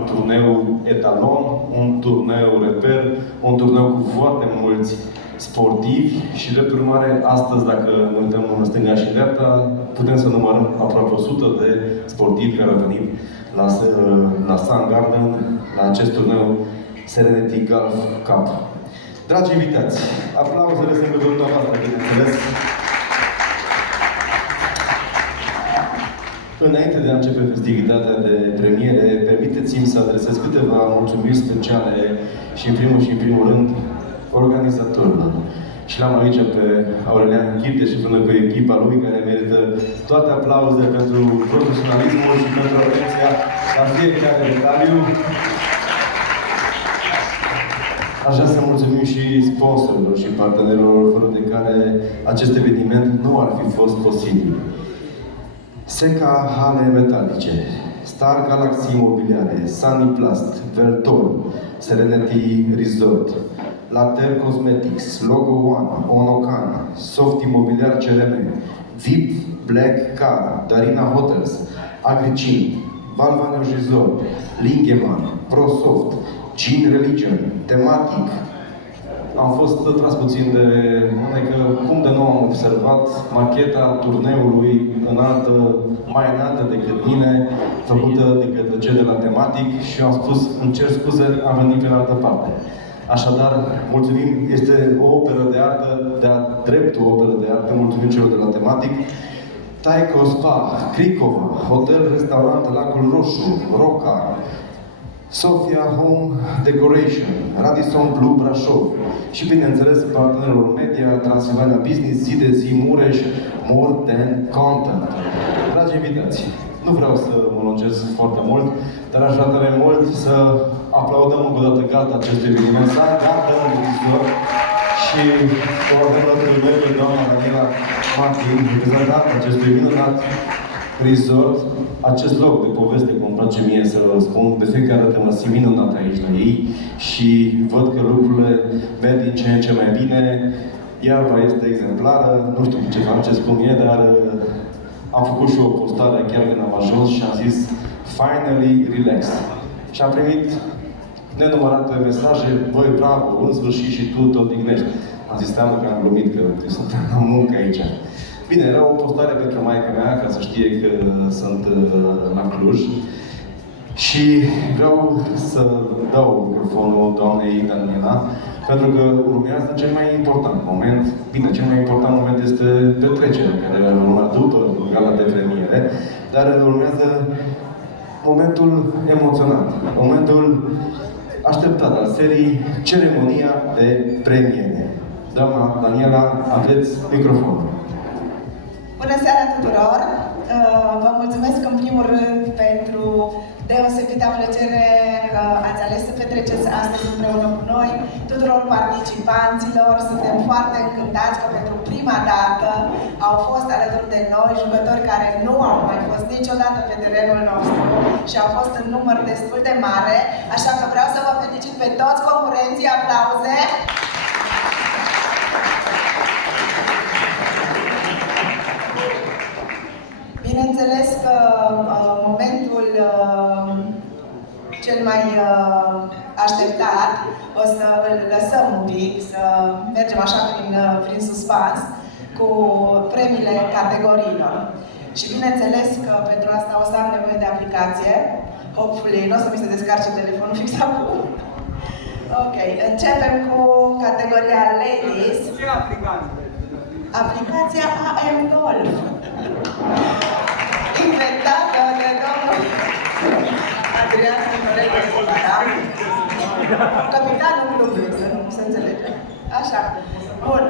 un turneu etalon, un turneu reper, un turneu cu foarte mulți sportivi și, drept urmare, astăzi, dacă ne uităm în stânga și în dreapta, putem să numărăm aproape 100 de sportivi care au venit la Sun Garden, la acest turneu Serenity Golf Cup. Dragi invitați, aplauzele sunt pentru dumneavoastră, bineînțeles. Înainte de a începe festivitatea de premiere, permiteți-mi să adresez câteva mulțumiri speciale și în primul rând, organizatorilor. Și l-am aici pe Aurelian Chipte și până cu echipa lui, care merită toate aplauzele pentru profesionalismul și pentru atenția la fiecare detaliu. Aș vrea să mulțumim și sponsorilor și partenerilor fără de care acest eveniment nu ar fi fost posibil. Seca Hale Metalice, Star Galaxy Imobiliare, Saniplast, Veltor, Serenity Resort, Later Cosmetics, Logo One, Onocan, Soft Imobiliar CRM, VIP Black Car, Darina Hotels, Agricin, Balvaneo Resort, Lingeman, ProSoft, Gin Religion, Tematic. Am fost tras puțin de mânecă, cum de nu am observat macheta turneului mai înaltă decât mine, făcută de către cei de la Tematic și am spus, îmi cer scuze, am venit pe altă parte. Așadar, mulțumim, este o operă de artă, de-a dreptul o operă de artă, mulțumim celor de la Tematic. Taiko Spa, Cricova, Hotel Restaurant Lacul Roșu, Roca, Sofia Home Decoration, Radisson Blu Brașov și, bineînțeles, partenerilor media, Transilvania Business, zi de zi, Mureș, More Than Content. Dragi invitați, nu vreau să mă lungesc foarte mult, dar aș vrea tare mult să aplaudăm încă o dată gata acestui eveniment, să gata în vizor și o avem alături de pe doamna Daniela Martin, reprezentant acestui minunat resort, acest loc de poveste, cum îmi place mie să spun, de fiecare dată mă simt minunat aici la ei și văd că lucrurile merg din ce în ce mai bine. Iarba este exemplară, nu știu ce faceți, cum e, dar am făcut și o postare chiar când am ajuns și am zis Finally Relax. Și am primit nenumărate mesaje, băi, bravo, în sfârșit și tu te odihnești. Am zis, steamnă că am glumit, că sunt în muncă aici. Bine, era o postare pentru maica mea, ca să știe că sunt la Cluj. Și vreau să dau microfonul doamnei Daniela, pentru că urmează cel mai important moment. Bine, cel mai important moment este petrecerea care va urma după gala de premiere, dar urmează momentul emoționant, momentul așteptat al serii, ceremonia de premiere. Doamna Daniela, aveți microfonul. Bună seara tuturor! Vă mulțumesc în primul rând pentru deosebită plăcere că ați ales să petreceți astăzi împreună cu noi, tuturor participanților. Suntem foarte încântați că pentru prima dată au fost alături de noi jucători care nu au mai fost niciodată pe terenul nostru și au fost în număr destul de mare, așa că vreau să vă felicit pe toți concurenții, aplauze! Bineînțeles că momentul cel mai așteptat o să îl lăsăm un pic, să mergem așa prin suspans cu premiile categoriilor. Și bineînțeles că pentru asta o să am nevoie de aplicație. Hopefully, nu o să mi se descarce telefonul fix acum. Ok, începem cu categoria Ladies. Ce aplicație? Aplicația AM Golf. Inventată de domnul Adrian Sănărescu, da? Capitanul clubului, să nu se înțelege. Așa. Bun.